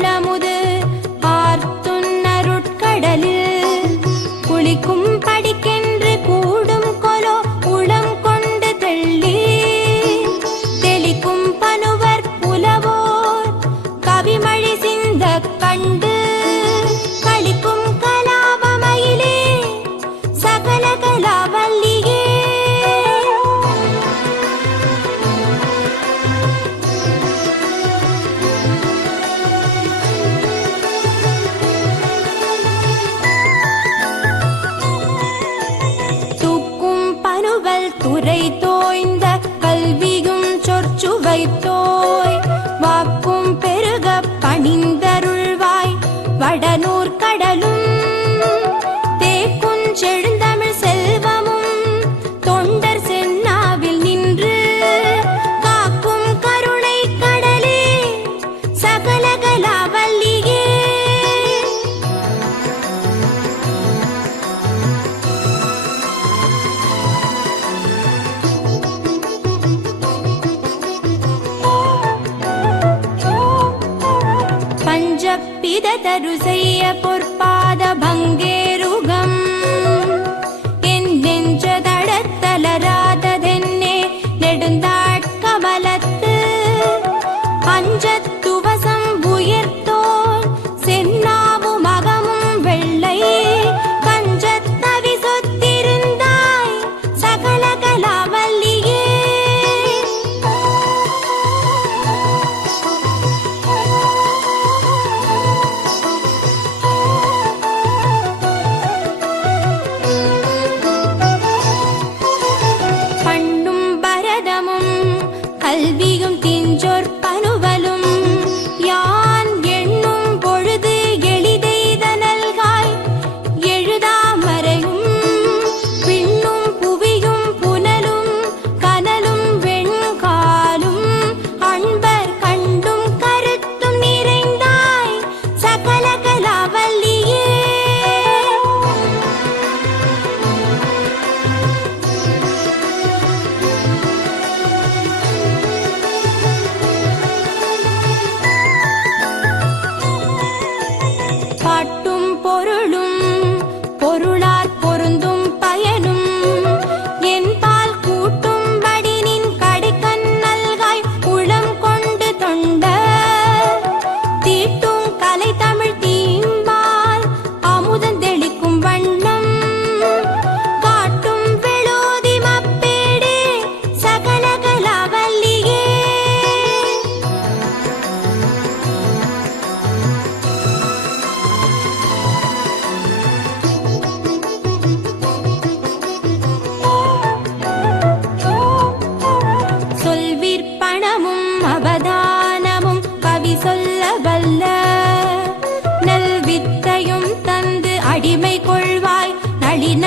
தெள்ளமுது பார்த்துன்னருட்கடலில் குளிக்கும் படிக்கென்று கூடும் கொலோ உளம் கொண்டு தெள்ளி தெளிக்கும் பனுவர் புலவோர் கவிமழி சிந்த கண்டு களிக்கும் கலாபமயிலே சகல கலாவல்லியே துறை தோய்ந்த கல்வியும் சொற்சுவை தோய் வாக்கும் பெருக பணிந்தருள்வாய் வடநூர் கடலும் தேக்குஞ்செழுந்தமிழ் செல்வமும் தொண்டர் சென்னாவில் நின்று காக்கும் கருணை கடலே சகல கலாவல்லியே பஞ்சப்பிததரு செய்ய பொற்பாத பங்கேருகம் என் நெஞ்சதடத்தலராததென்னே நெடுந்தாட்கமலத்து அஞ்சத்துவசம் உயர்த்தோன் சென்னாவு மகமும் வெள்ளை கஞ்சத்தவி சொத்திருந்தாய் சகல கலாவல்லியே கல்வியும் திஞ்சொற் பனுவலும் யான் எண்ணும் பொழுது எளிதெய்தனல்காய் எழுதாமறையும் பின்னும் புவியும் புனலும் கனலும் வெண்காலும் அன்பர் கண்டும் கருத்தும் நிறைந்தாய் சகல கலாவல்லியே பாட்டும் பொருளும் பொருளார் பொருந்தும் பயனும் என் பால் கூட்டும்படி நின் கடைக்கண்ணல்காய் உளம் கொண்டு தொண்ட தீட்டும் கலை தமிழ் தீம்பால் அமுதம் தெளிக்கும் வண்ணம் காட்டும் வெளோதி மப்பேடே சகல கலாவல்லியே சொல்விற்பணமும் அவதானமும் கவி சொல்ல வல்ல நல்வித்தையும் தந்து அடிமை கொள்வாய் நளின